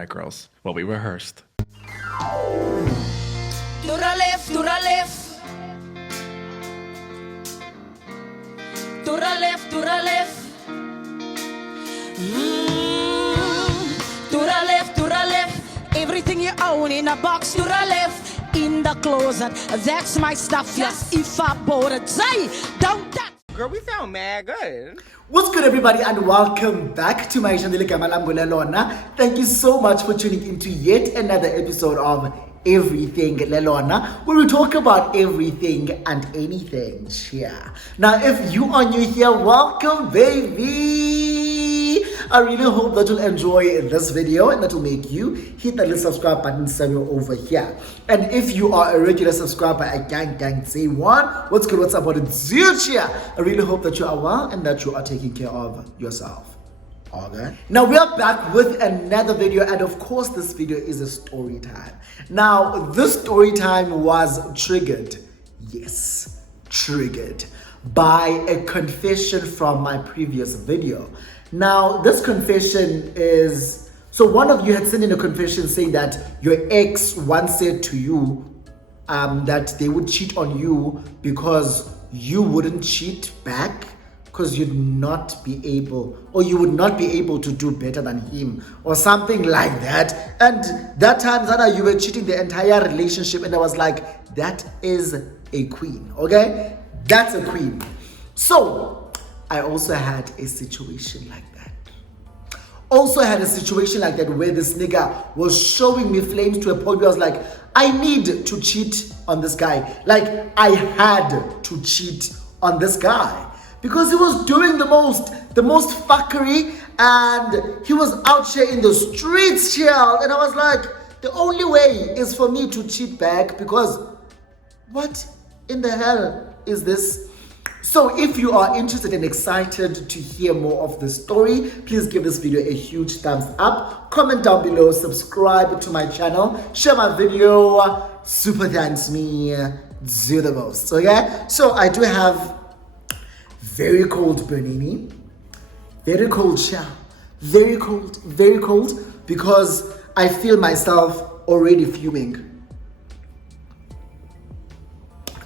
right, girls. Well, we rehearsed. To the left, to the left. To the left, to the left. To the left, to the left. Everything you own in a box. To the left, in the closet. That's my stuff. Yes, if I bought it, say, don't touch. Girl, we sound mad good. What's good, everybody, and welcome back to my channel. Thank you so much for tuning into yet another episode of Everything Lelona, where we talk about everything and anything. Yeah. Now, if you are new here, welcome, baby. I really hope that you'll enjoy this video and that will make you hit that little subscribe button somewhere over here. And if you are a regular subscriber, I gang say one. What's good? What's up? What it's here? I really hope that you are well and that you are taking care of yourself. Okay. Now we are back with another video, and of course this video is a story time. Now this story time was triggered, yes, triggered by a confession from my previous video. Now this confession is, so one of you had sent in a confession saying that your ex once said to you that they would cheat on you because you wouldn't cheat back, because you'd not be able, or you would not be able to do better than him, or something like that. And that time, Zana, you were cheating the entire relationship, and I was like, that is a queen, okay? That's a queen. So, I also had a situation like that. Also had a situation like that where this nigga was showing me flames to a point where I was like, I need to cheat on this guy. Like, I had to cheat on this guy. Because he was doing the most fuckery, and he was out here in the streets, child. And I was like, the only way is for me to cheat back, because what in the hell is this? So if you are interested and excited to hear more of the story, please give this video a huge thumbs up, comment down below, subscribe to my channel, share my video, super thanks me, do the most, okay? So I do have very cold Bernini, very cold shower, very cold, because I feel myself already fuming.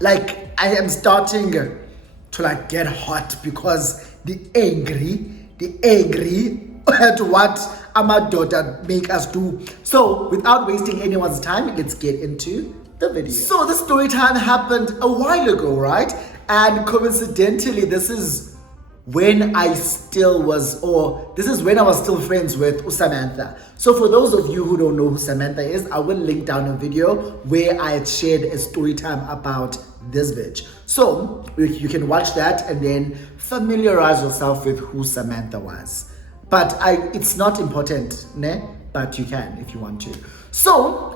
Like I am starting to like get hot because the angry at what Amadota make us do. So without wasting anyone's time, let's get into the video. So the story time happened a while ago, right? And coincidentally, this is when I was still friends with Samantha. So for those of you who don't know who Samantha is, I will link down a video where I had shared a story time about this bitch. So you can watch that and then familiarize yourself with who Samantha was. But it's not important, ne? But you can if you want to. So,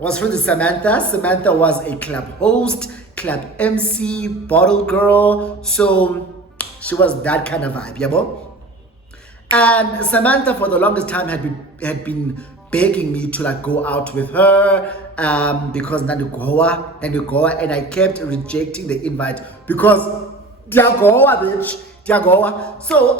was friends with Samantha. Samantha was a club host, club MC, bottle girl. So she was that kind of vibe, yeah, bro? And Samantha for the longest time had been begging me to like go out with her because Nandugoa, and I kept rejecting the invite because Diagoa, bitch, Diagoa. So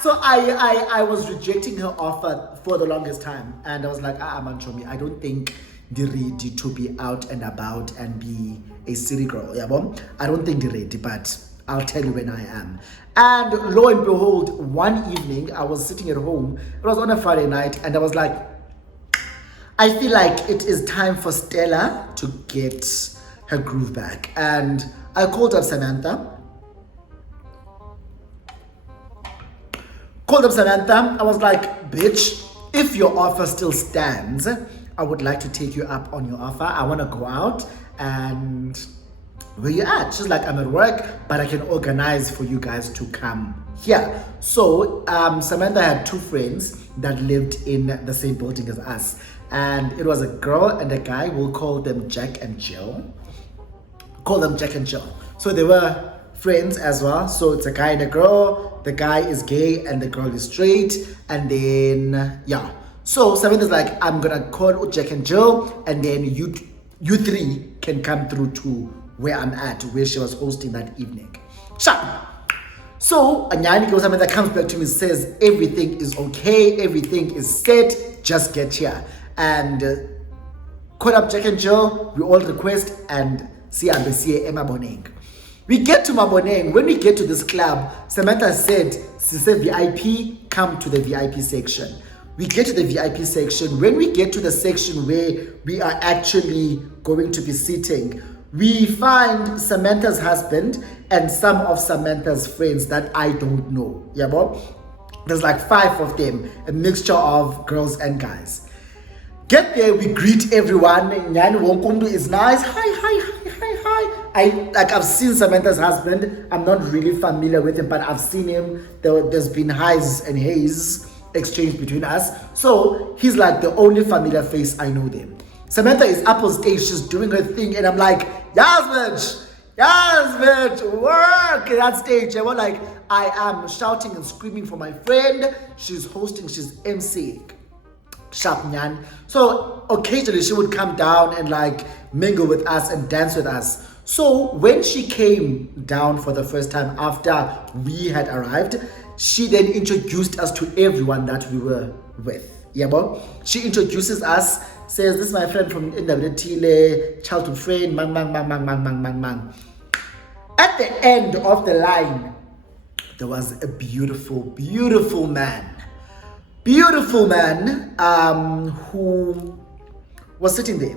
so I was rejecting her offer for the longest time, and I was like, Manchomi, I don't think they're ready to be out and about and be a city girl, yeah, bro? I don't think they're ready, but I'll tell you when I am. And lo and behold, one evening I was sitting at home. It was on a Friday night, and I was like, I feel like it is time for Stella to get her groove back. And I called up Samantha. I was like, bitch, if your offer still stands, I would like to take you up on your offer. I want to go out, and where you at? She's like, I'm at work, but I can organize for you guys to come here. So Samantha had two friends that lived in the same building as us, and it was a girl and a guy. We'll call them Jack and Jill. So they were friends as well. So it's a guy and a girl. The guy is gay and the girl is straight. And then yeah. So Samantha's like, I'm gonna call Jack and Jill, and then you three can come through to where I'm at, where she was hosting that evening. So Anyani goes, Samantha comes back to me and says, everything is okay, everything is set, just get here. And caught up Jack and Jill, we all request and see Emma Boneng. We get to Maboneng. When we get to this club, Samantha said, "Sise VIP, come to the VIP section." We get to the VIP section. When we get to the section where we are actually going to be sitting, we find Samantha's husband and some of Samantha's friends that I don't know. Yeah, bro? There's like 5 of them, a mixture of girls and guys. Get there, we greet everyone. Nyani Wonkumdu is nice. Hi. I've seen Samantha's husband. I'm not really familiar with him, but I've seen him. There's been highs and hays exchanged between us. So he's like the only familiar face I know them. Samantha is up on stage, she's doing her thing, and I'm like, yes, bitch, work at that stage. I was like, I am shouting and screaming for my friend. She's hosting, she's emceeing. Sharp Nyan. So occasionally she would come down and like mingle with us and dance with us. So when she came down for the first time after we had arrived, she then introduced us to everyone that we were with. Yeah, bro? She introduces us, says, "This is my friend from NWTile, childhood friend, mang. At the end of the line, there was a beautiful man. Who was sitting there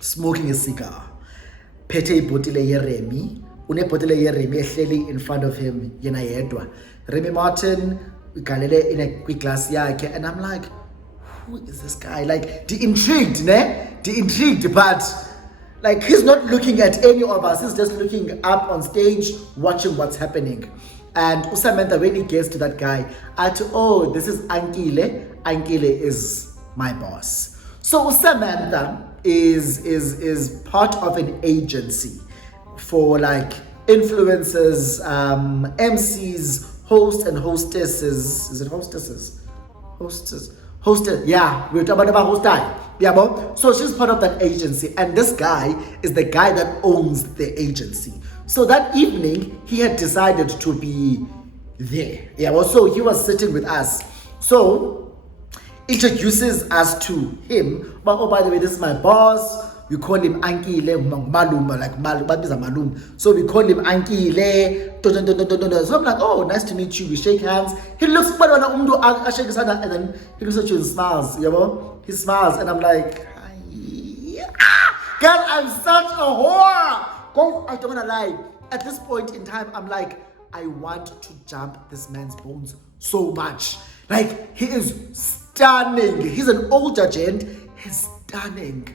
smoking a cigar. Pete bottle Remy, une bottle Remy ehleli in front of him, yena yedwa. Remy Martin, ukalele in a quick glass yake, and I'm like, who is this guy? Like, the intrigued, but like he's not looking at any of us, he's just looking up on stage, watching what's happening. And Samantha, when he gets to that guy, oh, this is Ankile. Ankile is my boss. So Samantha is part of an agency for like influencers, MCs, hosts and hostesses. Is it hostesses? Hostess. Yeah, we're talking about hostess. Yeah, bro. So she's part of that agency, and this guy is the guy that owns the agency. So that evening, he had decided to be there. Yeah, well, so he was sitting with us. So introduces us to him. But oh, by the way, this is my boss. We call him Ankile Malum, like Malum. So we call him Ankile. So I'm like, oh, nice to meet you. We shake hands. He looks, and then he looks at you and smiles. You know, he smiles, and I'm like, girl, I'm such a whore. I don't wanna lie. At this point in time, I'm like, I want to jump this man's bones so much. Like, he is stunning. He's an older gent. He's stunning.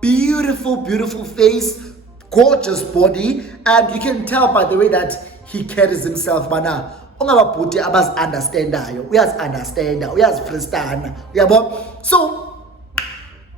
Beautiful face, gorgeous body, and you can tell by the way that he carries himself. Mana, ungababhuti abazi-understandayo, uyazi-understanda, uyazi-freestana, uyabo. So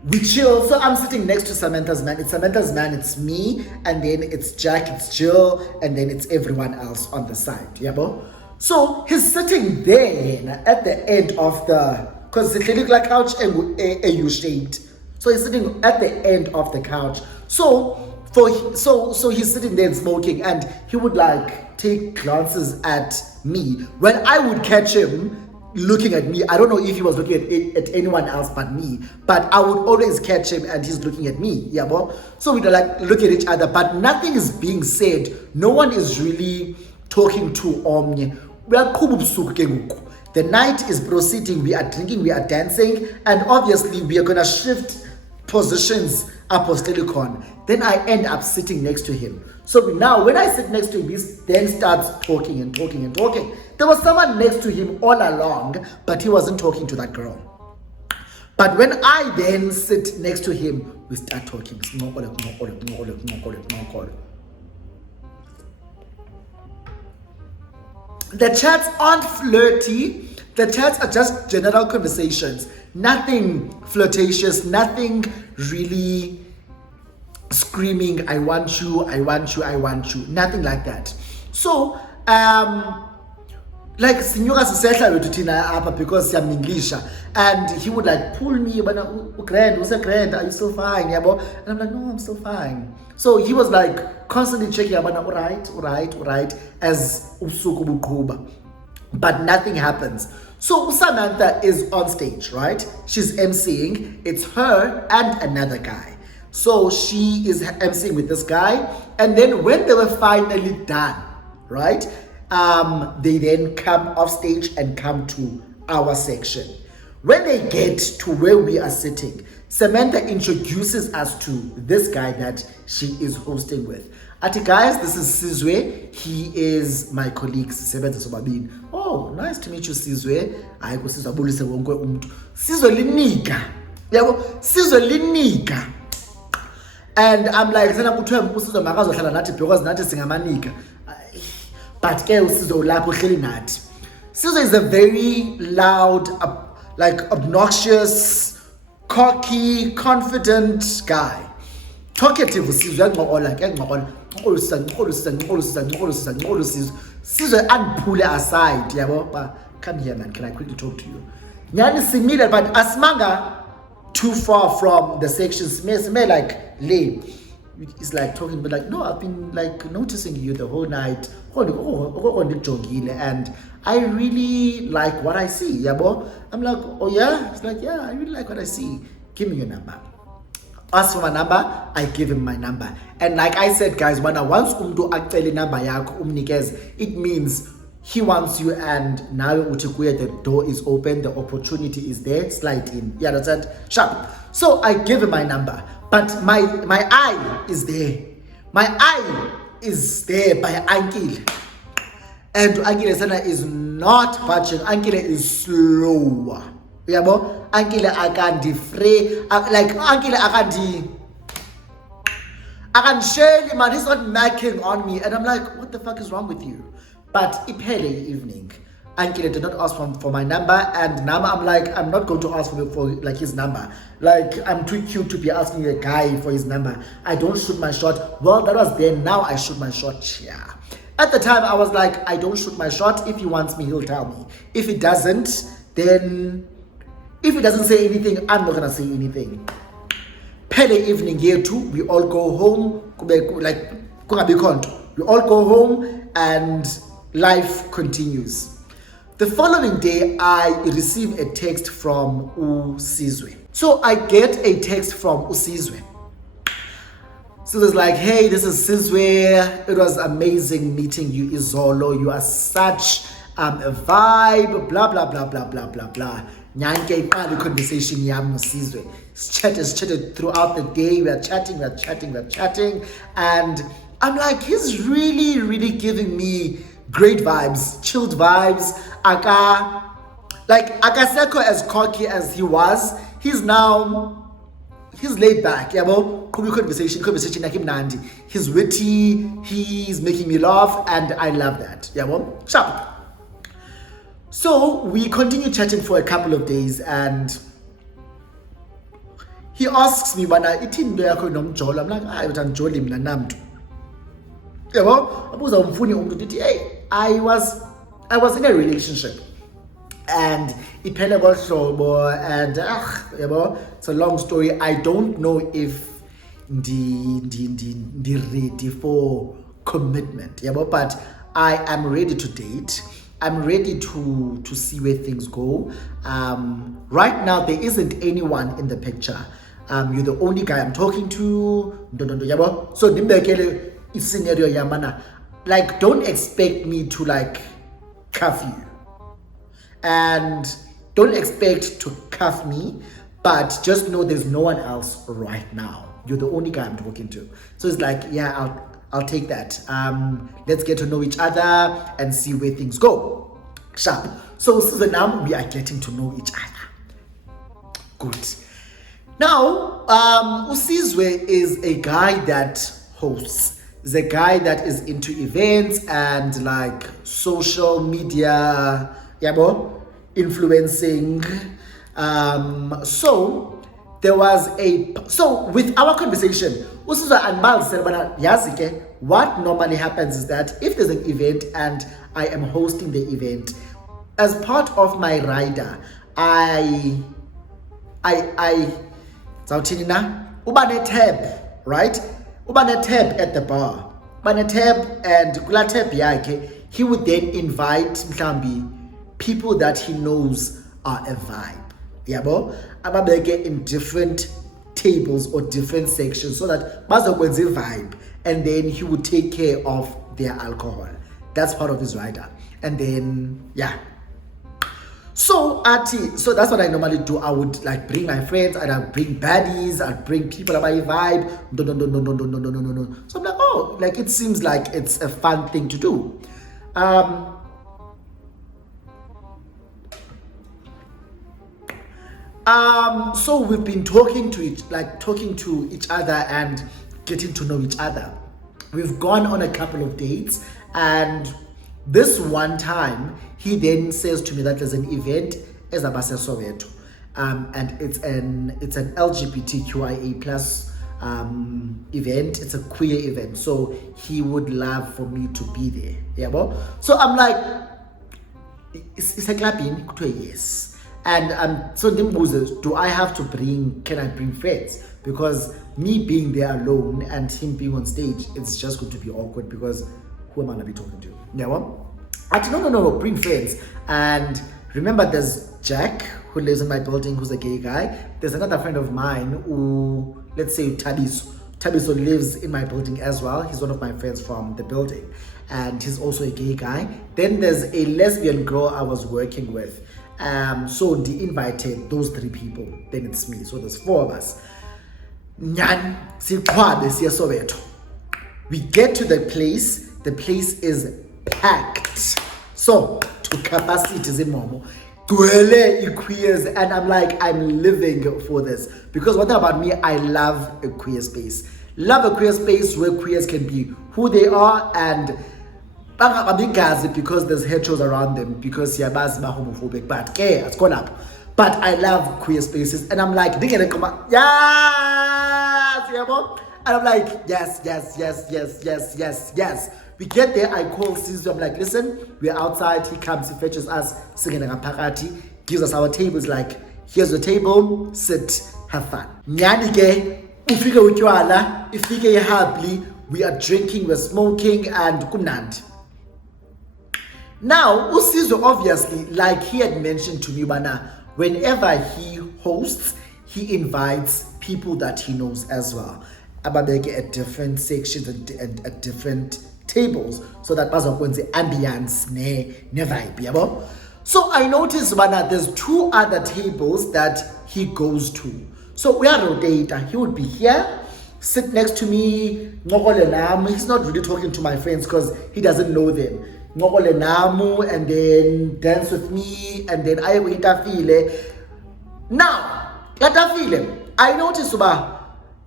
we chill. So I'm sitting next to Samantha's man. It's Samantha's man, it's me, and then it's Jack, it's Jill, and then it's everyone else on the side. Yabo. So he's sitting there at the end of the, because the clinical couch a U-shaped. So he's sitting at the end of the couch. So he's sitting there and smoking, and he would like take glances at me. When I would catch him looking at me, I don't know if he was looking at anyone else but me, but I would always catch him and he's looking at me. Yeah, bro. So we'd like look at each other, but nothing is being said. No one is really talking to Omni. We are the night is proceeding, we are drinking, we are dancing, and obviously we are gonna shift positions apostolicon. Then I end up sitting next to him. So now when I sit next to him, he then starts talking and talking and talking. There was someone next to him all along, but he wasn't talking to that girl. But when I then sit next to him, we start talking. The chats aren't flirty. The chats are just general conversations. Nothing flirtatious, nothing really screaming, I want you, I want you, I want you. Nothing like that. So, like sinyuka sisehla wethu thina apha because siyaminglisha, and he would like pull me, bana grand, use grand, are you still fine, yabo? And I'm like, no, I'm still fine. So he was like constantly checking, bana all right, as usuku buqhuba, but nothing happens. So Samantha is on stage, right? She's emceeing. It's her and another guy. So she is emceeing with this guy, and then when they were finally done, right? They then come off stage and come to our section. When they get to where we are sitting, Samantha introduces us to this guy that she is hosting with. Ati guys, this is Sizwe. He is my colleague. Oh, nice to meet you, Sizwe. Sizwe linika. Sizwe linika. And I'm like, because nathi singamanika. But Sizwe is a very loud, like obnoxious, cocky, confident guy. Talkative Sizwe and pull aside. Come here, man. Can I quickly talk to you? Nyani similar, but asmanga too far from the sections. Smell like lame. It's like talking, but like, no, I've been like noticing you the whole night. And I really like what I see. Yabo. I'm like, oh yeah? It's like, yeah, I really like what I see. Give me your number. Ask for my number, I give him my number. And like I said, guys, when I once actually number it means he wants you, and now the door is open, the opportunity is there, slide in. Yeah, that's it. Sharp. So I give him my number, but my eye is there. My eye is there by Uncle. And Uncle Sana is not budging. Uncle is slow. Yabo, Uncle akandi free, like Uncle akandi. I can share man, he's not macking on me, and I'm like, what the fuck is wrong with you? But ipele evening, Uncle did not ask for my number, and now I'm like, I'm not going to ask for like his number. Like, I'm too cute to be asking a guy for his number. I don't shoot my shot. Well, that was then. Now I shoot my shot. Yeah. At the time, I was like, I don't shoot my shot. If he wants me, he'll tell me. If he doesn't, then if he doesn't say anything, I'm not gonna say anything. Pele evening here too, we all go home. Like, we all go home and life continues. The following day, I receive a text from Usizwe. So I get a text from Usizwe. So it's like, hey, this is Sizwe. It was amazing meeting you, Izolo. You are such a vibe, blah, blah, blah, blah, blah, blah, blah. Nyanke the conversation yam Sizwe. Chatted throughout the day. We're chatting. And I'm like, he's really, really giving me great vibes, chilled vibes. Like Akaseko, as cocky as he was, he's laid back. Yabo, conversation like him Nandi. He's witty, he's making me laugh, and I love that. Yabo, sharp. So we continue chatting for a couple of days, and he asks me, "Bana, itin do yakho nomjolo?" I'm like, "I but anjoli mna namtu." Yabo, abuza umfuni umuntu dithi, "Hey, I was in a relationship, and iphele kohlobo, and yabo, it's a long story. I don't know if ndi ready for commitment, yabo, but I am ready to date. I'm ready to see where things go. Right now, there isn't anyone in the picture. You're the only guy I'm talking to. Yabo. So nimbekele scenario yamana. Like, don't expect me to like cuff you, and don't expect to cuff me, but just know there's no one else right now. You're the only guy I'm talking to. So it's like, yeah, I'll take that. Let's get to know each other and see where things go. Sharp. So now we are getting to know each other. Good. Now, Usizwe is a guy that hosts. Is a guy that is into events and like social media, influencing. So there was with our conversation, Usizwe and Miles said, "Yazike, what normally happens is that if there's an event and I am hosting the event, as part of my rider, I zawuthini na uba ne-tab, right? Uba ne-tab at the bar. Uba ne-tab, and kula tab yakhe, he would then invite mhlambi people that he knows are a vibe. Yabo? Ababeke in different tables or different sections so that bazokwenza vibe, and then he would take care of their alcohol. That's part of his rider. And then yeah. So that's what I normally do. I would like bring my friends, and I'd bring baddies, I'd bring people about vibe. No. So I'm like, oh, like it seems like it's a fun thing to do. So we've been talking to each other and getting to know each other. We've gone on a couple of dates, and this one time he then says to me that there's an event as Abase Soweto, and it's an LGBTQIA plus event. It's a queer event, so he would love for me to be there. Yeah, well, so I'm like, it's a clubbing? Yes. And so can I bring friends? Because me being there alone and him being on stage, it's just going to be awkward, because who am I gonna be talking to? Yeah, well, I said, no, bring friends. And remember, there's Jack, who lives in my building, who's a gay guy. There's another friend of mine who, let's say Tabiso lives in my building as well. He's one of my friends from the building, and he's also a gay guy. Then there's a lesbian girl I was working with. So they invited those 3 people. Then it's me. So there's 4 of us. We get to the place. The place is packed. So to capacity Zimomo. Queers, and I'm like, I'm living for this, because what about me? I love a queer space. Love a queer space where queers can be who they are, and because there's heteros around them, because yabazi ba homophobic, but okay, it's gone up. But I love queer spaces, and I'm like, yes, and I'm like, yes. We get there, I call Sisu, I'm like, listen, we're outside. He comes, he fetches us, gives us our tables, like, here's your table, sit, have fun. Nyanike, ufike utywala, ifike happily, we are drinking, we're smoking, and kumnandi. Now, Usizo, obviously, like he had mentioned to me, whenever he hosts, he invites people that he knows as well. Ababeke at different sections and at different tables, so that bazokwenza ambience ne vibe, yabo. So I noticed there's 2 other tables that he goes to. So we are rotating. He would be here, sit next to me, he's not really talking to my friends because he doesn't know them. And then dance with me, and then I wait feel. Now, I noticed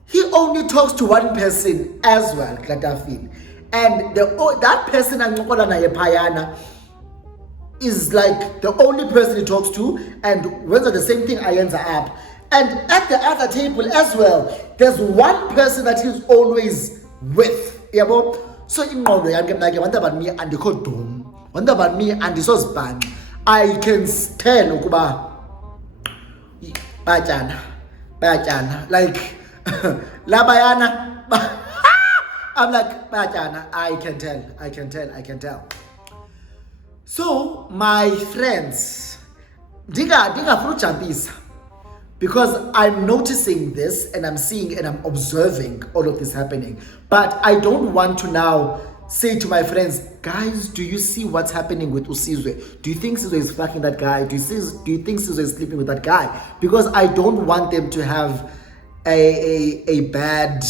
he only talks to one person as well, and that person is like the only person he talks to, and when the same thing I ends up. And at the other table as well, there's one person that he's always with. So in Norway, I'm like, what about me and the code dome? What about me and the sauce band? I can tell Bajana, like Labayana. I'm like, Bajana, I can tell. So my friends, diga fruchambisa. Because I'm noticing this, and I'm seeing and I'm observing all of this happening. But I don't want to now say to my friends, guys, do you see what's happening with Usizwe? Do you think Sizwe is fucking that guy? Do you think Sizwe is sleeping with that guy? Because I don't want them to have a bad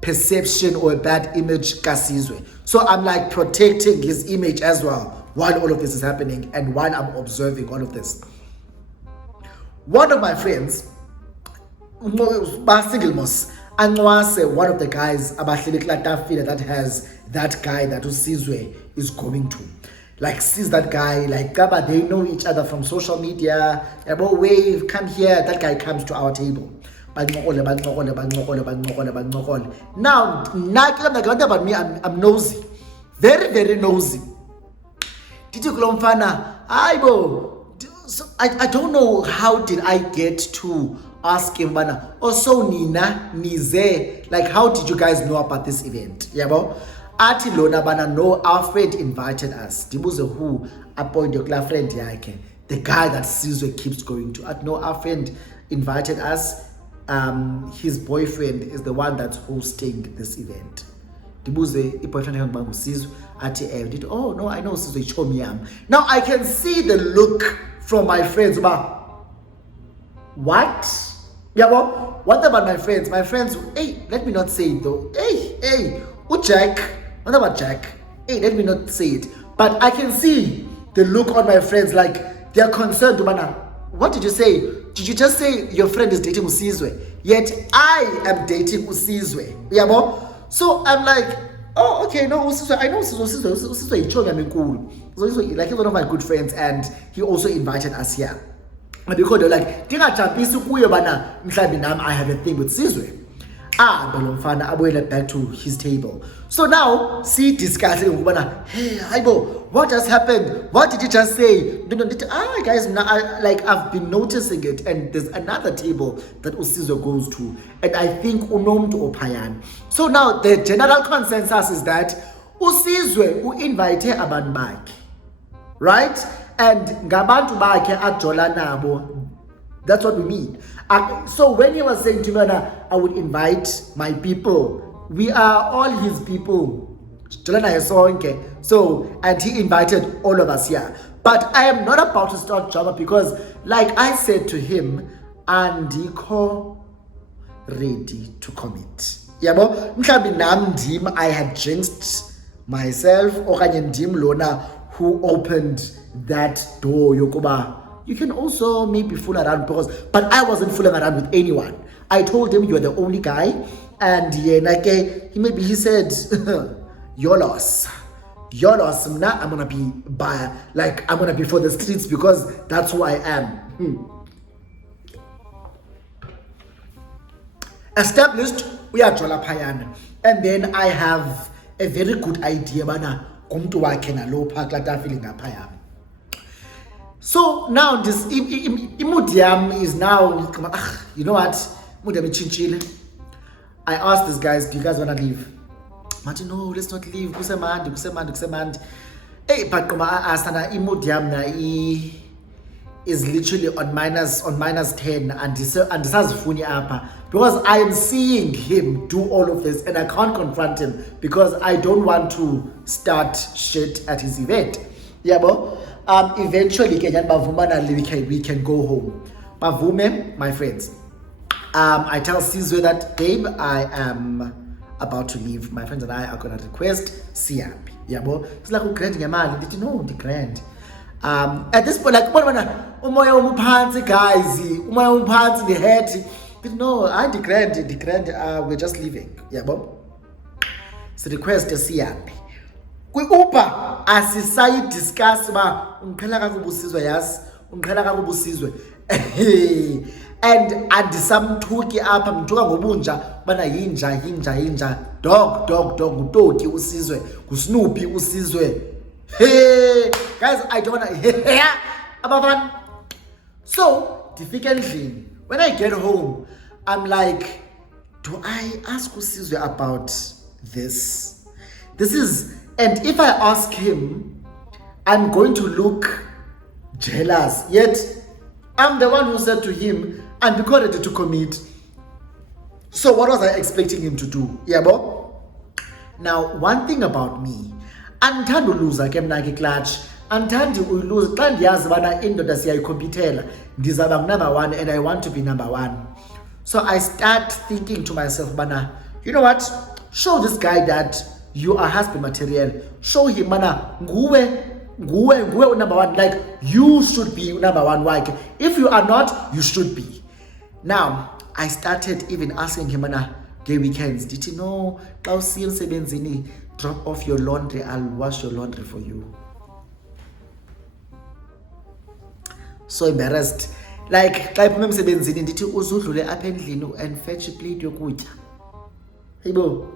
perception or a bad image Kasizwe. So I'm like protecting his image as well while all of this is happening and while I'm observing all of this. One of my friends, one of the guys that has that guy that Usizwe is going to. Like, sees that guy, like, they know each other from social media. About wave, come here, that guy comes to our table. Now, about me, I'm nosy. Very, very nosy. Titi kulomfana Haibo, so I don't know how did I get to ask him, bana, also Nina, Nize, like how did you guys know about this event? Yabo? Ati lona bana, no, our friend invited us. Dibuze who appointed your friend yake, the guy that Sizwe keeps going to. At no, our friend invited us. His boyfriend is the one that's hosting this event. Dibuze, boyfriend Sizwe. Oh no, I know Sizwe Chomiam. Now I can see the look from my friends. What? Yeah, well, what about my friends? My friends, hey, let me not say it though. Hey, Jack. What about Jack? Hey, let me not say it. But I can see the look on my friends, like they're concerned. What did you say? Did you just say your friend is dating Usizwe? Yet I am dating Usizwe. Yeah, well? So I'm like, oh, okay, no, Usizwe, I know Usizwe is cool. So like he's one of my good friends, and he also invited us here. And because they're like, I have a thing with Sizwe. Balomfana went back to his table. So now, see discussing, hey, Haibo, what has happened? What did you just say? Guys, I've been noticing it, and there's another table that Usizwe goes to, and I think unomtu opayan. So now the general consensus is that Usizwe invite abantu bakhe, right? And ngabantu bakhe ajola nabo. That's what we mean. So when he was saying to me, I would invite my people. We are all his people. So, and he invited all of us here. But I am not about to start drama because, like I said to him, Andiko ready to commit. Yabo, mhlambi nam ndim I had jinxed myself okanye ndim lona who opened that door yokuba you can also maybe fool around but I wasn't fooling around with anyone. I told him you're the only guy, and he said your loss. Now I'm gonna be buyer, like I'm gonna be for the streets because that's who I am. Established, we are Jola Payan, and then I have a very good idea bana kumtu wakhe nalo park like that feeling apaya. So now this imudiam is now, you know what? I asked these guys, do you guys want to leave? Martin, no, let's not leave. Kusemand. Hey, but imudiam na is literally on minus 10 and this has funny apa because I am seeing him do all of this and I can't confront him because I don't want to start shit at his event. Yeah, but eventually we can go home. Bavume, my friends. I tell Sizwe that, babe, I am about to leave. My friends and I are gonna request Siap. Yeah, but it's like grand yamal. Did you know the grand? At this point, like umoya umuphansi guys, umoya umuphansi the head. But no, I the grand, we're just leaving. Yeah, but so request the Siap. We Uber asisai discuss ba ungiqhela kakuba Usizwe yas ungiqhela kakuba Usizwe and samthuki apha mthuka ngobunja bana yinja dog utoti Usizwe kusnoopy Usizwe. Hey guys, I don't wanna abafana. So difficultly when I get home I'm like, do I ask Usizwe about this? This is, and if I ask him, I'm going to look jealous. Yet, I'm the one who said to him, I'm ready to commit. So what was I expecting him to do? Yeah, bo? Now, one thing about me, andithanda uluza ke mna ke clutch. Andithanda uluza. Xa ndiyazi bana indoda siyayicompetela, ndizaba number one and I want to be number one. So I start thinking to myself, bana, you know what? Show this guy that you are husband material. Show him, mana, nguwe number one. Like, you should be number one. Like, if you are not, you should be. Now, I started even asking him, mana, gay weekends, did you know, drop off your laundry, I'll wash your laundry for you. So embarrassed. Like, did you uzudlule apha endlini and fetch a plate yokutya? Haibo.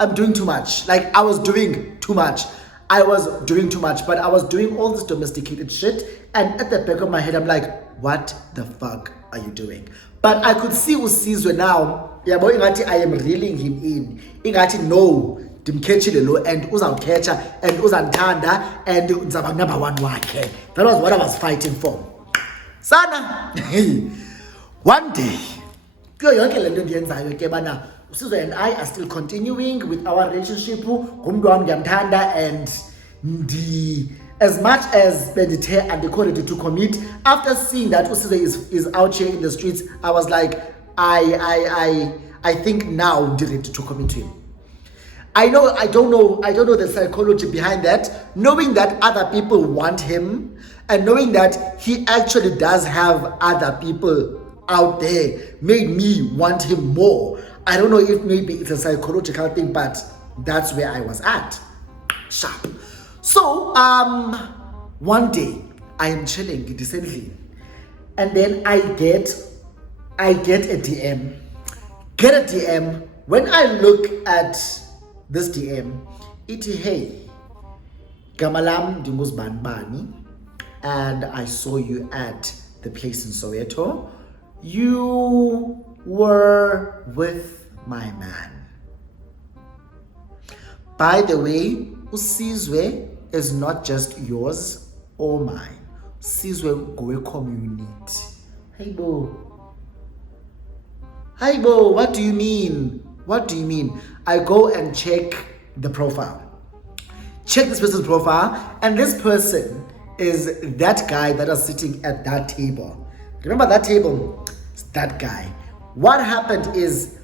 I'm doing too much. Like, I was doing too much. I was doing too much, but I was doing all this domesticated shit. And at the back of my head, I'm like, what the fuck are you doing? But I could see uSizwe now. Yeah, boy, I am reeling him in. Ingati no, dimkhethile lo and uzawukhetha and uzandithanda and uzaba number one wakhe. That was what I was fighting for. Sana, one day, kuyo yonke lento endiyenzayo ke bana uSizwe and I are still continuing with our relationship. Ngumntu wami ngiyamthanda and as much as bendithe andikhona to commit, after seeing that uSizwe is out here in the streets, I was like, I think now I'm ready to commit to him. I don't know the psychology behind that, knowing that other people want him and knowing that he actually does have other people out there made me want him more. I don't know if maybe it's a psychological thing, but that's where I was at. Sharp. So, one day I am chilling decently, and then I get a DM. Get a DM. When I look at this DM, iti hey, Gamalam Bani, and I saw you at the place in Soweto. You were with my man. By the way, uSizwe is not just yours or mine. USizwe go community. Haibo, what do you mean? What do you mean? I go and check the profile. Check this person's profile, and this person is that guy that is sitting at that table. Remember that table? It's that guy. What happened is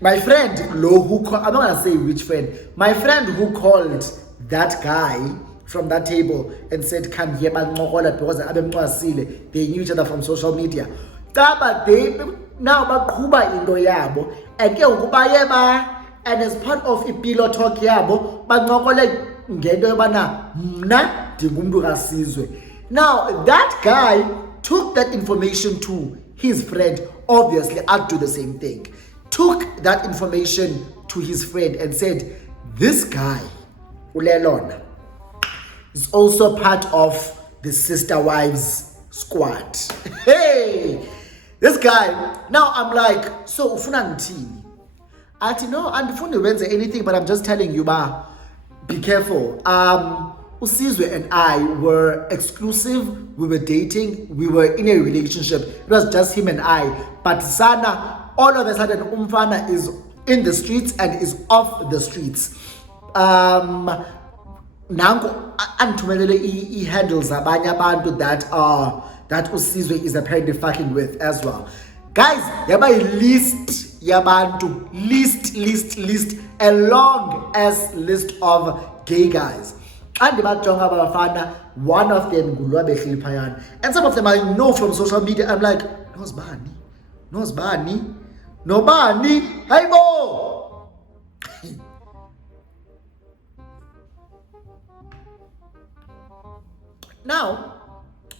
my friend, I'm not gonna say which friend, my friend who called that guy from that table and said, come here, because they knew each other from social media. But they now bakuba into yabo, and as part of a pillow talk yabo, now that guy took that information to his friend. Obviously, I'd do the same thing. Took that information to his friend and said, this guy, Ulelona, is also part of the Sister Wives squad. Hey, this guy. Now I'm like, so ufuna ngithini? Athi no, andifuni wenze anything, but I'm just telling you, be careful. uSizwe and I were exclusive. We were dating. We were in a relationship. It was just him and I. But Sana, all of a sudden, umfana is in the streets and is off the streets. Nango anthumelele handles abanye abantu that uSizwe is apparently fucking with as well. Guys, yaba list yabantu, list a long ass list of gay guys. And one of them and some of them I know from social media. I'm like, knows Bani, Haibo. Now,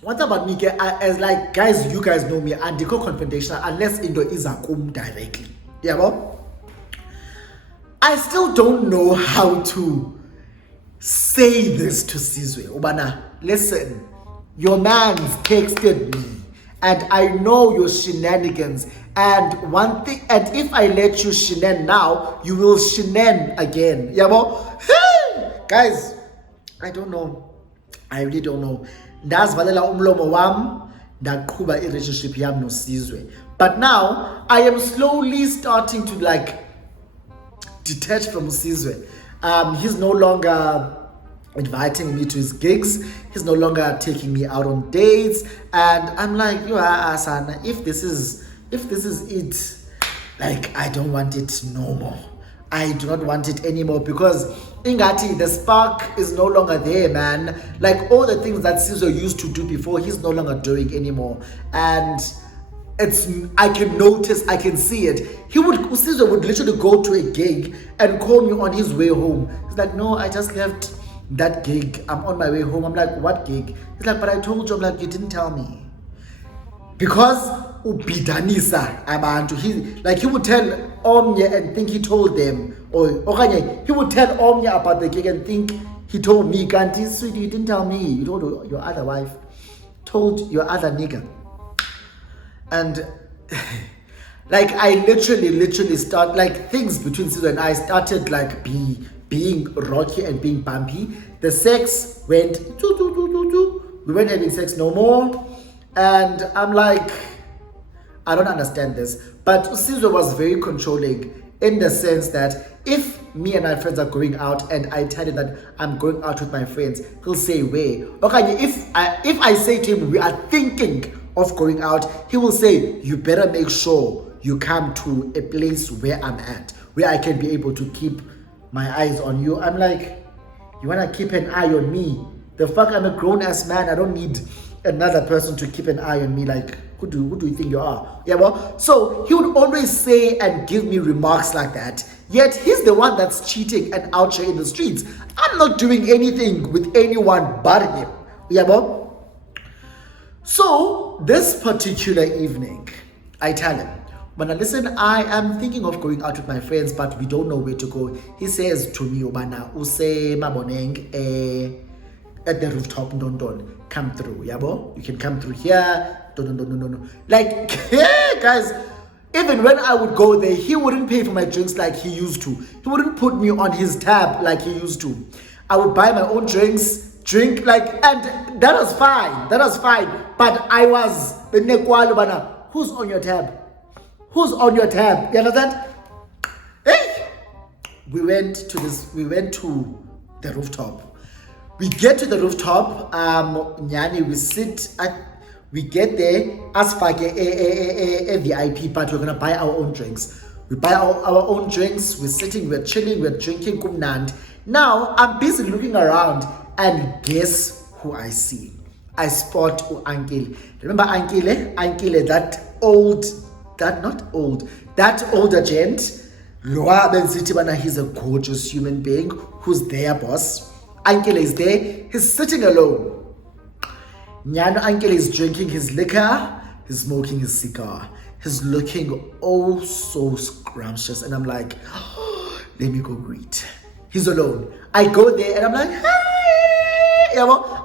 what about me? As like, guys, you guys know me, and the confrontational unless Indo is directly. Yeah, well, I still don't know how to say this to Sizwe. Ubana, listen, your man texted me and I know your shenanigans, and one thing, and if I let you shenan now, you will shenan again. Yabo? Hey! Guys, I don't know. I really don't know. Ndazivalela umlomo wam, ndaqhuba relationship yam noSizwe. But now I am slowly starting to like detach from Sizwe. He's no longer inviting me to his gigs. He's no longer taking me out on dates, and I'm like, you are Asana. If this is it, like, I don't want it no more. I do not want it anymore, because ingati, the spark is no longer there, man. Like all the things that Sizwe used to do before, he's no longer doing anymore, and I can notice, I can see it. Sizwe would literally go to a gig and call me on his way home. He's like, no, I just left that gig. I'm on my way home. I'm like, what gig? He's like, but I told you. I'm like, you didn't tell me. Because ubidanisa abantu. He would tell Omnia and think he told them. Or he would tell Omnia about the gig and think He told me, Kanti, sweetie, you didn't tell me. You told your other wife. Told your other nigga. And like I literally start like things between Sizwe and I started like being rocky and being bumpy. The sex went we weren't having sex no more. And I'm like, I don't understand this. But Sizwe was very controlling in the sense that if me and my friends are going out and I tell him that I'm going out with my friends, he'll say where. Okay, if I say to him we are thinking of going out, he will say you better make sure you come to a place where I'm at, where I can be able to keep my eyes on you. I'm like, you wanna keep an eye on me? The fuck, I'm a grown ass man. I don't need another person to keep an eye on me. Like, who do you think you are? Yeah, well, so he would always say and give me remarks like that. Yet he's the one that's cheating and out here in the streets. I'm not doing anything with anyone but him. Yeah, well. So this particular evening, I tell him, Bana, listen, I am thinking of going out with my friends, but we don't know where to go. He says to me, Bana, use maboneng at the rooftop, don't come through, yabo. You can come through here. No. Like, yeah, guys, even when I would go there, he wouldn't pay for my drinks like he used to. He wouldn't put me on his tab like he used to. I would buy my own drinks, drink, like, and that was fine. But I was, who's on your tab? Who's on your tab? You understand? Hey! We went to the rooftop. We get to the rooftop, Nyani, we get there, as far a VIP, but we're gonna buy our own drinks. We buy our own drinks, we're sitting, we're chilling, we're drinking kumnand. Now, I'm busy looking around, and guess who I see? I spot Uncle. Remember Uncle, that older gent. Loa Ben Citibana, he's a gorgeous human being. Who's there, boss? Uncle is there, he's sitting alone. Nyano Uncle is drinking his liquor, he's smoking his cigar. He's looking oh so scrumptious, and I'm like, oh, let me go greet. He's alone. I go there and I'm like, hi.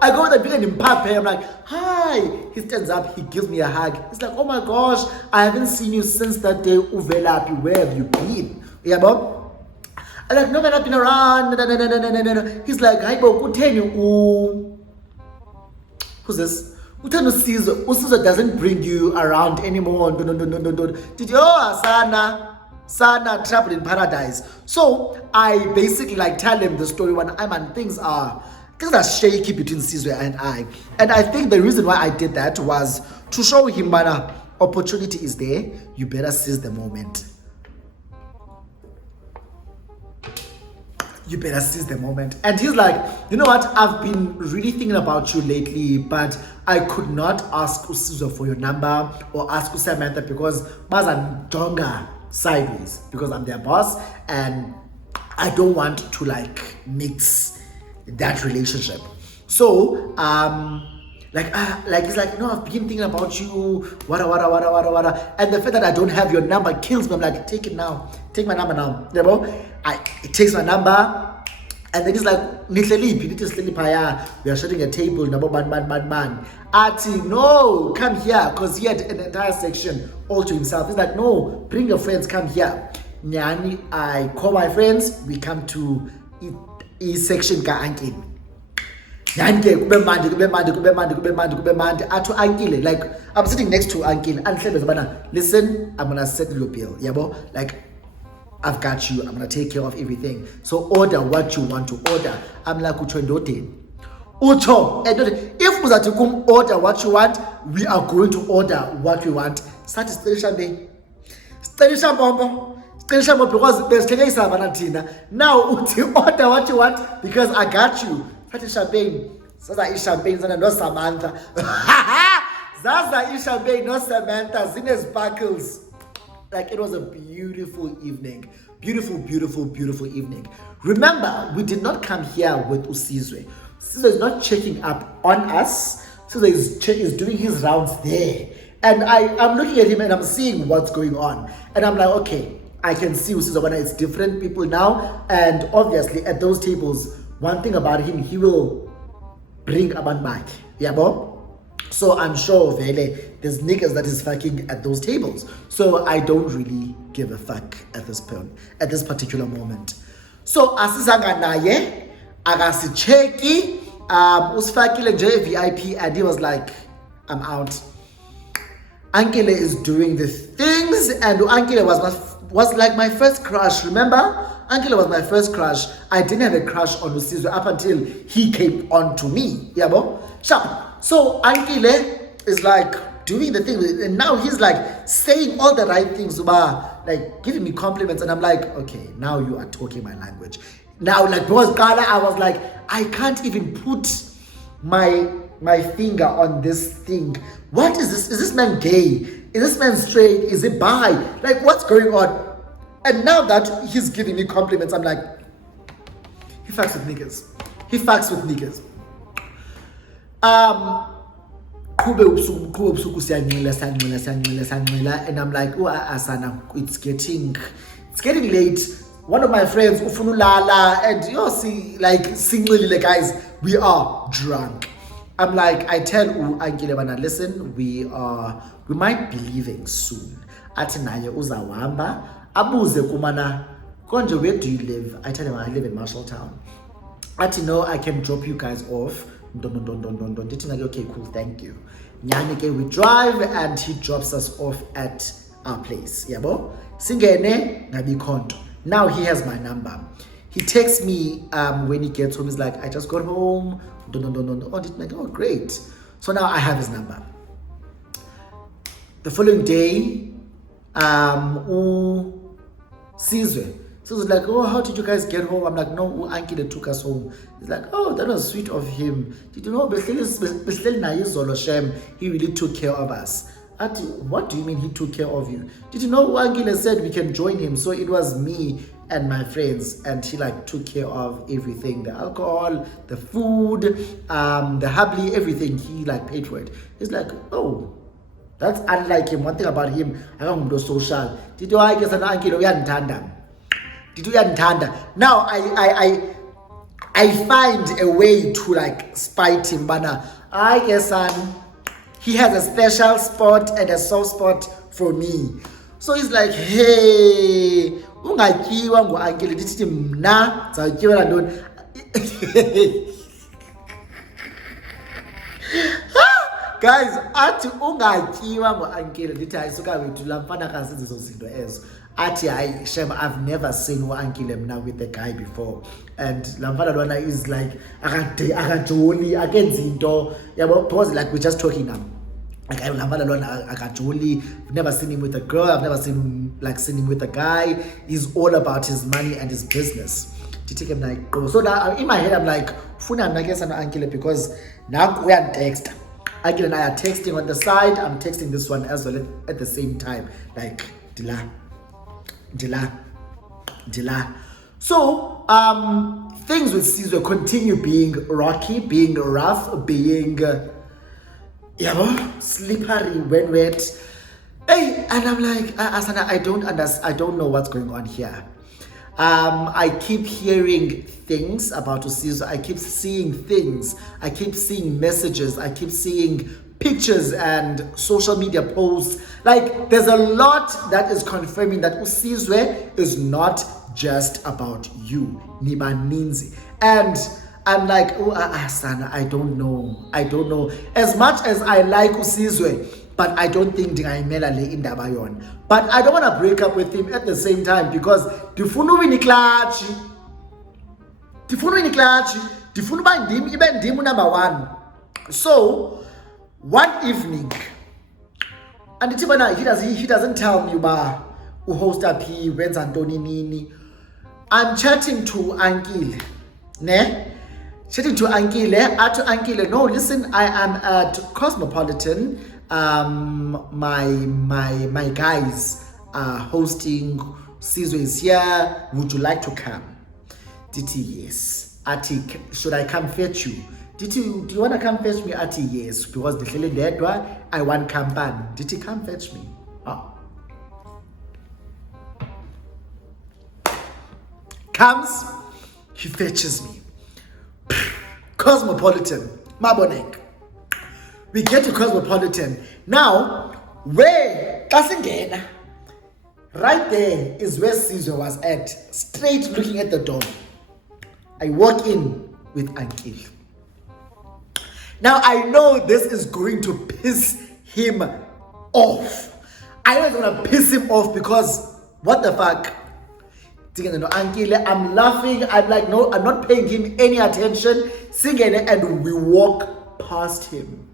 I go there big and pap. I'm like, hi. He stands up, he gives me a hug. He's like, oh my gosh, I haven't seen you since that day. Uvelapi, where have you been? I'm like, no man, I've been around. No. He's like, Haibo, who's this? Usizo doesn't bring you around anymore. No. Did you? Oh, Sana trapped in paradise. So I basically like tell him the story when things are shaky between Sizwe and I. And I think the reason why I did that was to show him that opportunity is there. You better seize the moment. You better seize the moment. And he's like, you know what? I've been really thinking about you lately, but I could not ask Sizwe for your number or ask Samantha because Bazan Donga sideways because I'm their boss and I don't want to like mix that relationship. So he's like, no, I've been thinking about you, wada. And the fact that I don't have your number kills me. I'm like, take it now. Take my number now. You know? It takes my number. And then he's like, we are shutting a table, man. Ati, no, come here. Because he had an entire section all to himself. He's like, no, bring your friends, come here. Nyani, I call my friends, we come to E section ka Ankin. Like I'm sitting next to Uncle and listen, I'm gonna settle your bill. Like I've got you, I'm gonna take care of everything. So order what you want to order. I'm like Ucho, if we order what you want, we are going to order what we want. Start champagne. Because now order what you want because I got you. Champagne. Zaza champagne no Samantha. Zaza champagne no Samantha. Zine sparkles. Like it was a beautiful evening. Beautiful evening. Remember, we did not come here with Usizwe. Usizwe is not checking up on us. Usizwe is doing his rounds there. And I'm looking at him and I'm seeing what's going on. And I'm like, okay, I can see Usizwe. It's different people now. And obviously at those tables, one thing about him, he will bring abantu back. Yabo? So I'm sure Vele, there's niggas that is fucking at those tables. So I don't really give a fuck at this point, at this particular moment. So asizanga naye, akasicheki, usifakile nje VIP, and he was like, I'm out. Ankele is doing the things, and Ankele was like my first crush. Remember? Ankele was my first crush. I didn't have a crush on Usizwe up until he came on to me. Yabo? Sharp. So Ankele is like doing the thing, and now he's like saying all the right things, like giving me compliments, and I'm like, okay, now you are talking my language. Now, like, because Gala, I was like, I can't even put my finger on this thing. What is this? Is this man gay? Is this man straight? Is he bi? Like, what's going on? And now that he's giving me compliments, I'm like, he fucks with niggas. He fucks with niggas. And I'm like, oh, Asana, it's getting late. One of my friends, Ufunulala, and you see, like, singly, guys, we are drunk. I'm like, I tell Ankile, listen, we might be leaving soon. Atinaye uzawamba, abuze kumana, konje, where do you live? I tell him I live in Marshalltown. Ati, no, I can drop you guys off. Don't. Okay, cool, thank you. Nyanike, we drive, and he drops us off at our place. Yabo? Singene, nabi konto. Now he has my number. He texts me when he gets home. He's like, I just got home. Oh, great. So now I have his number. The following day, Sizwe. So it's like, oh, how did you guys get home? I'm like, no, Ankile took us home. He's like, oh, that was sweet of him. Did you know, he really took care of us. What do you mean he took care of you? Did you know Ankile said we can join him? So it was me and my friends, and he like took care of everything, the alcohol, the food, the habli, everything. He like paid for it. He's like, oh, that's unlike him. One thing about him, I don't know social. Did you guess an Ankile uyandithanda? Did you understand? Now I find a way to like spite him, but I guess he has a special spot and a soft spot for me. So he's like, hey, ungakiwa ngo Ankile ndithi mna zakiwa ntoni. Guys, athi ungakiwa ngo Ankile ndithi ayisuka wethu lamfana kasenze zo zinto ezo. Ati Shem, I've never seen Ankile now with the guy before, and Lamfana Lwana is like akajoli akenzinto, yeah, because like we're just talking now. Like Lamfana Lwana akajoli. I've never seen him with a girl. I've never seen him with a guy. He's all about his money and his business. To take him like so now in my head I'm like, Funa Nagesana Ankile, because now we are text. Ankile and I are texting on the side. I'm texting this one as well at the same time, like Dila. So things with Sizwe continue being rocky, being rough, being slippery when wet. Hey, and I'm like, Asana, I don't know what's going on here. I keep hearing things about Sizwe. I keep seeing things. I keep seeing messages. I keep seeing pictures and social media posts. Like, there's a lot that is confirming that Usizwe is not just about you, Niba Ninzi. And I'm like, oh, Asana, I don't know. As much as I like Usizwe, but I don't think Dingaimela le indaba yon. But I don't want to break up with him at the same time, because Tifunu wini klachi. Tifunu ba ndim, ibe ndimu number one. So, one evening, and he doesn't tell me about who host up he went Antoni Nini. I'm chatting to Ankile, Ankile, no, listen, I am at Cosmopolitan. My guys are hosting. Sizwe is here. Would you like to come? Diti, yes. Ati, should I come fetch you? Do you want to come fetch me? Ati, yes, because the feeling that I want company. Did he come fetch me? Oh. Comes, he fetches me. Cosmopolitan. Mabonek. We get to Cosmopolitan. Now, where Kasingena, right there is where Caesar was at, straight looking at the door. I walk in with Uncle. Now I know this is going to piss him off. I know it's gonna piss him off because what the fuck? I'm laughing. I'm like, no, I'm not paying him any attention. Singing, and we walk past him.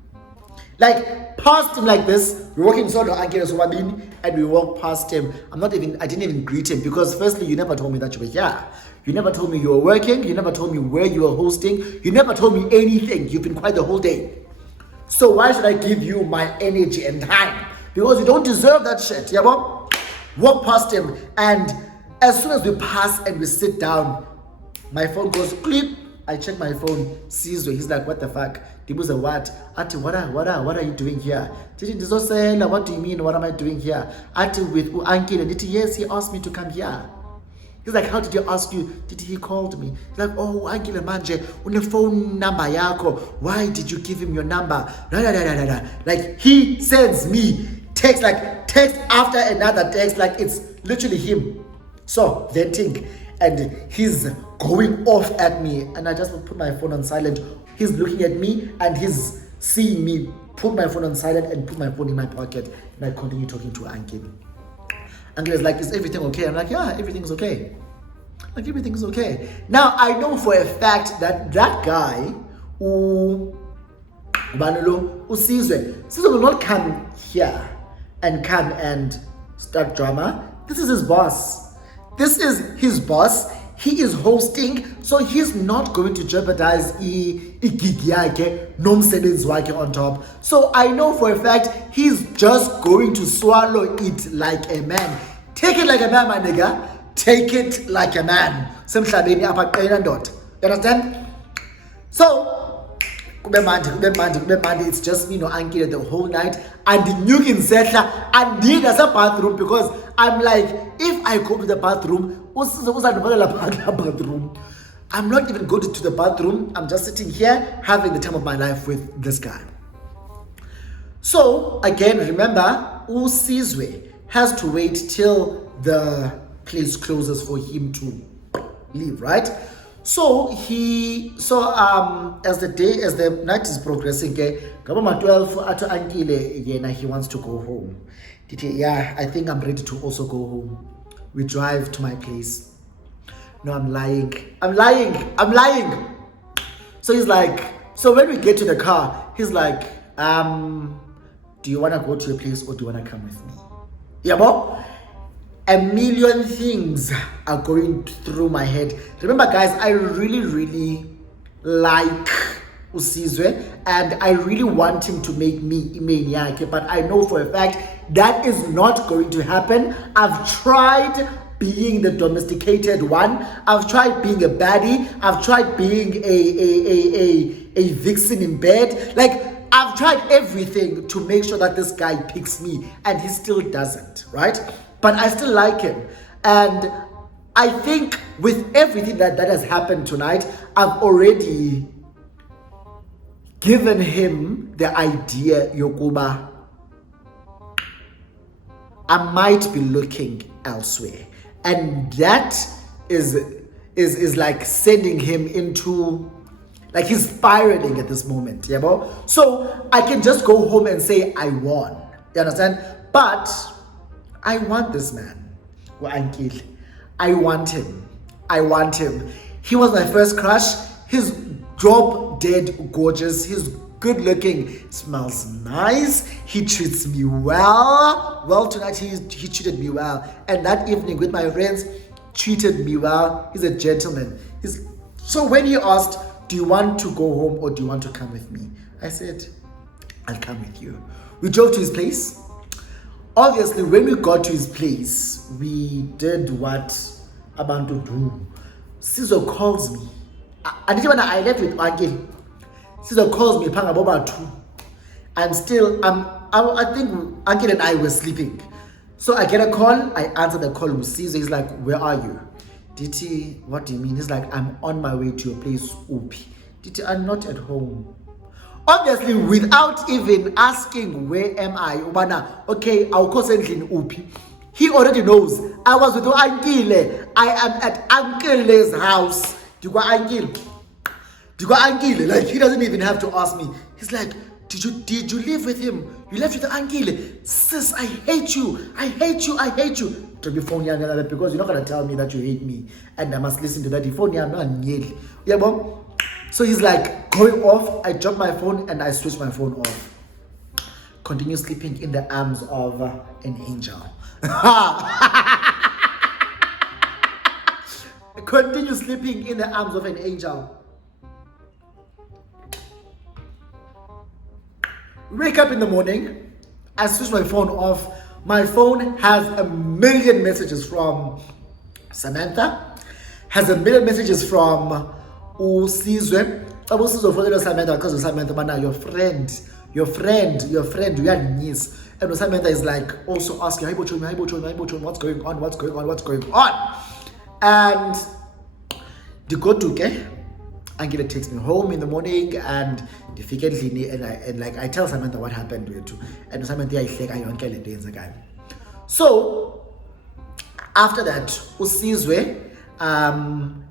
Like past him like this. We're walking sort of and we walk past him. I didn't even greet him because firstly, you never told me that you were here. You never told me you were working. You never told me where you were hosting. You never told me anything. You've been quiet the whole day. So why should I give you my energy and time? Because you don't deserve that shit. Yeah, bro? Walk past him, and as soon as we pass and we sit down, my phone goes clip. I check my phone. Caesar, he's like, what the fuck? Dibuza, what? Ati, what are you doing here? What do you mean? What am I doing here? Ati, with Uncle, and yes, he asked me to come here. He's like, how did you ask you? Did he called me? He's like, oh, Uncle Manje, on the phone number yako. Why did you give him your number? Like he sends me text after another text, like it's literally him. So venting, and he's going off at me, and I just put my phone on silent. He's looking at me and he's seeing me put my phone on silent and put my phone in my pocket, and I continue talking to Uncle. Uncle is like, is everything okay? I'm like, yeah, everything's okay. Like everything's okay. Now I know for a fact that guy who Caesar will not come here and start drama. This is his boss. This is his boss. He is hosting, so he's not going to jeopardize gig yakhe nomsebenzi wakhe on top. So I know for a fact he's just going to swallow it like a man. Take it like a man, my nigga. Take it like a man. Semhlabeni apha qela ndoda. You understand? So it's just me no Uncle the whole night, and the new in Setla and did as a bathroom, because I'm like, if I go to the bathroom, I'm not even going to the bathroom. I'm just sitting here having the time of my life with this guy. So again, remember, Usizwe has to wait till the place closes for him to leave, right? So as the night is progressing, Gabama 12 ato Ankile he wants to go home. Yeah, I think I'm ready to also go home. We drive to my place. No, I'm lying. So he's like, so when we get to the car, he's like, do you want to go to your place or do you want to come with me? Yeah, bro? A million things are going through my head. Remember, guys, I really like Usizwe, and I really want him to make me Imeniake, but I know for a fact that is not going to happen. I've tried being the domesticated one. I've tried being a baddie. I've tried being a vixen in bed. Like, I've tried everything to make sure that this guy picks me, and he still doesn't, right? But I still like him. And I think with everything that has happened tonight, I've already given him the idea, Yokuba, I might be looking elsewhere. And that is like sending him into, like he's spiraling at this moment, yeah, bro? So I can just go home and say I won, you understand? But I want this man, Uncle. I want him. He was my first crush. He's drop dead gorgeous. He's good looking. Smells nice. He treats me well. Well, tonight he treated me well. And that evening with my friends, treated me well. He's a gentleman. So when he asked, do you want to go home or do you want to come with me? I said, I'll come with you. We drove to his place. Obviously, when we got to his place, we did what Abantu do. Caesar calls me. I didn't want to, I left with Uncle. Caesar calls me, Panga Boba 2. I think Uncle and I were sleeping. So I get a call, I answer the call with Caesar. He's like, where are you? DT, what do you mean? He's like, I'm on my way to your place, Upi. Did I'm not at home. Obviously, without even asking where am I, Ubana, okay, I'll call in Upi. He already knows. I was with Uncle. I am at Uncle's house. Do you go Uncle? Like he doesn't even have to ask me. He's like, did you live with him? You left with the Uncle. Sis, I hate you. I hate you. To be phone because you're not gonna tell me that you hate me and I must listen to that. Phone yeah, bro. So he's like going off. I drop my phone and I switch my phone off. Continue sleeping in the arms of an angel. Continue sleeping in the arms of an angel. Wake up in the morning. I switch my phone off. My phone has a million messages from Samantha. Has a million messages from Usizwe. Samantha because Samantha, man, your friend, we are niece. And Samantha is like also asking, Haibo, what's going on? And the go to okay. Angela takes me home in the morning and I tell Samantha what happened to it too. And Samantha is like, I so after that, Usizwe,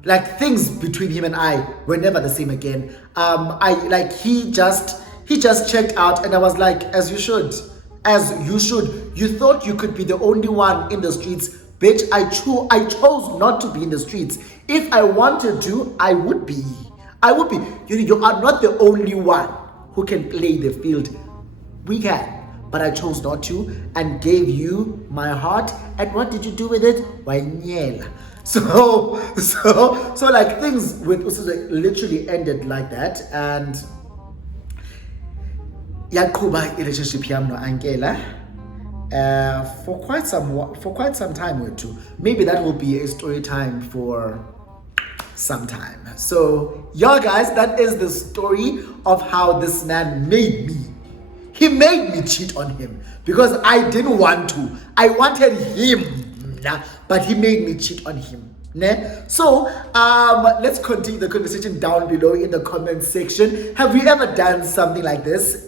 like things between him and I were never the same again. He just checked out and I was like, as you should. You thought you could be the only one in the streets. Bitch, I chose not to be in the streets. If I wanted to, I would be. You are not the only one who can play the field. We can, but I chose not to and gave you my heart. And what did you do with it? Why, So like things with Usizwe literally ended like that, and Yakuba relationship yam no Angela for quite some time or two. Maybe that will be a story time for some time. So y'all guys, that is the story of how this man made me. He made me cheat on him because I didn't want to. I wanted him, but he made me cheat on him. So let's continue the conversation down below in the comment section. Have you ever done something like this?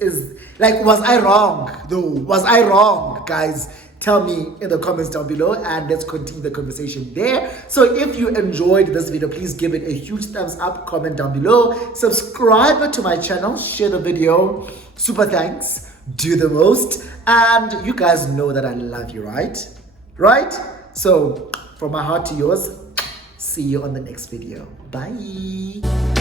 Was I wrong though? Was I wrong, guys? Tell me in the comments down below and let's continue the conversation there. So if you enjoyed this video, please give it a huge thumbs up, comment down below, subscribe to my channel, share the video. Super thanks, do the most, and you guys know that I love you, right? So from my heart to yours, see you on the next video. Bye.